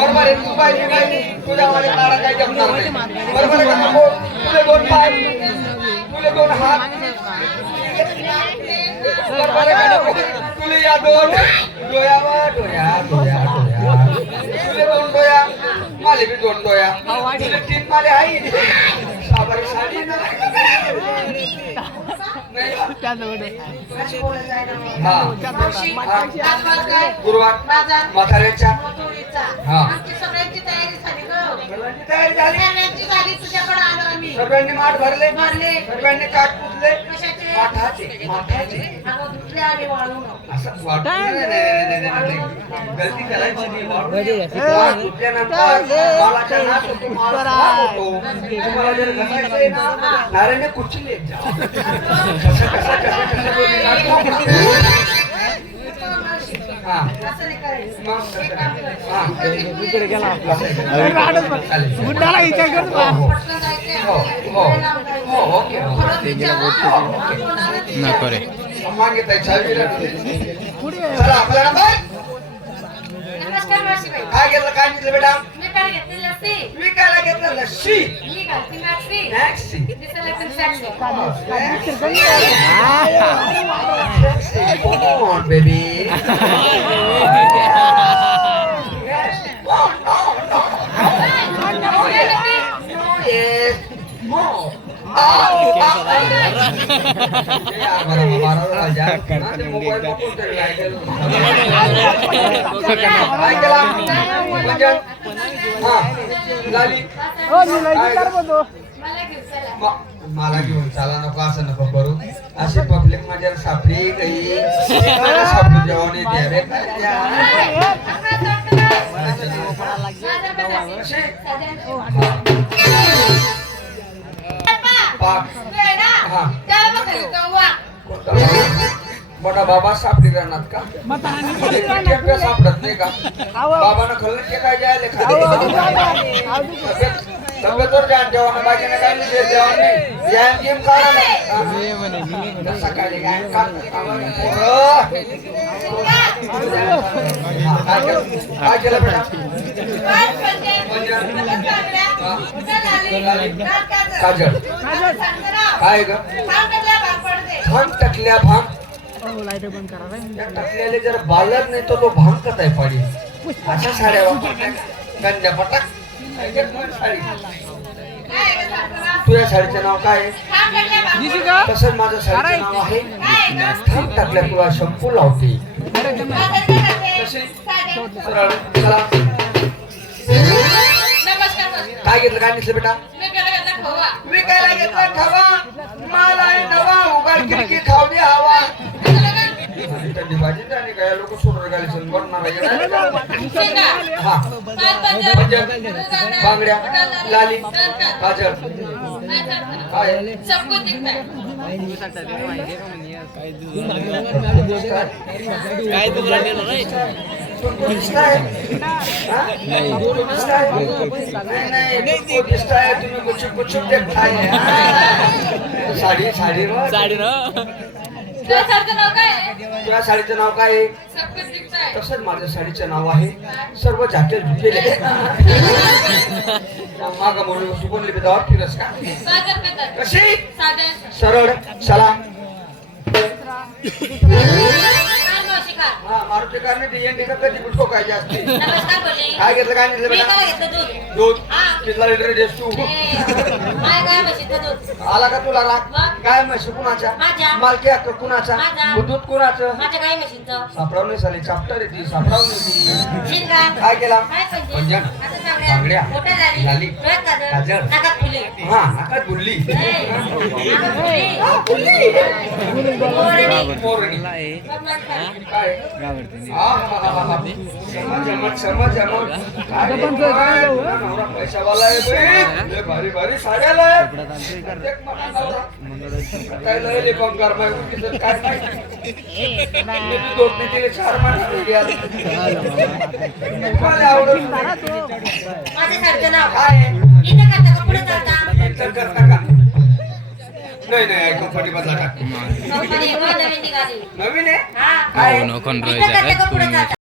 बरोबर आहे तू पाहिजे काय तुझ्या मला काढा काय जमणार नाही बरोबर आहे का तुले दोन पाय तुले दोन हात बरोबर आहे का तुले या दोन डोळ्यावर डोळ्या डोळ्या डोळ्या तुले दोन डोळ्या माले बी दोन डोळ्या तुले तीन माले आहे साबारी साडी ना गुरुवार म्हाताऱ्याच्या सगळ्यांनी माठ भरले सगळ्यांनी काठ पुसले असं गलती करायची तुम्हाला जर घसायचंय ना नारायण कुठची काय घेतलं काय घेतलं बेटा विकायला घेतलं लस्सी बेबी मला घेऊन चाला नको असं नको करू अशी पब्लिक माझ्या सापडी काही सापडी जेवणे द्यावे मोठा बाबा सापडी राहणार का सापडत नाही का बाबांना खल्लं ते काय द्यायला तब्येतवर ध्यान ठेवा बाकी काय नाही जेवण नाही व्यायाम गेम काढा सकाळी काय केलं बेटा काजळ काय ग भांग टाकल्या भांग टाकल्याने जर बालर नाही तर तो भांग कताय पाडी अशा साड्या वापरतात गंड्या पटाक तुझ्या साडीचं नाव काय तसंच माझं साडीचं नाव आहे भांग टाकल्या तुला शंपू लावते काय घेतलं काय घेतलं बेटा विकायला घेतला खवा मला नवा उघड खिडकी खाऊ दे हवा भाजी आणि काय लोक सोडून गाली बांगड्या लाली काजळ काय साडी साडी साडी तुझ्या साडीचं नाव काय आहे तसंच माझ्या साडीचं नाव आहे सर्व जाकेल झुकलेले माग म्हणून सुपनले बेदावर फिरस का कशी सरळ चला मारुती कारणे कधी पुष्प काय जास्त काय घेतलं काय घेतलं बेटा दूध कितला लिटर देस तू आला का तुला राग गाय म्हशी कुणाच्या मालकी हक्क कुणाचा दूध कुणाचं सापडावून साली चापटर येते सापडावून येते काय केला बांगड्या लाली काजळ हा नाकात बुल्ली मोरणी काय नवरा पैशावाला आहे बे. लय भारी भारी साड्या लाय. प्रत्येक मला नवरा. काय लय लेखन करमाय उगीच काय नाही. मी ती दोन तिने 4 माणसं गेली. मला आवडत माझ्यासारखं नाव काय इथं करता का पुढे चालता इथं करता का? नाही नाही कंपनी बदला का कंपनी नवीन निघाली नवीन आहे हा काय इथं करता का पुढे चालता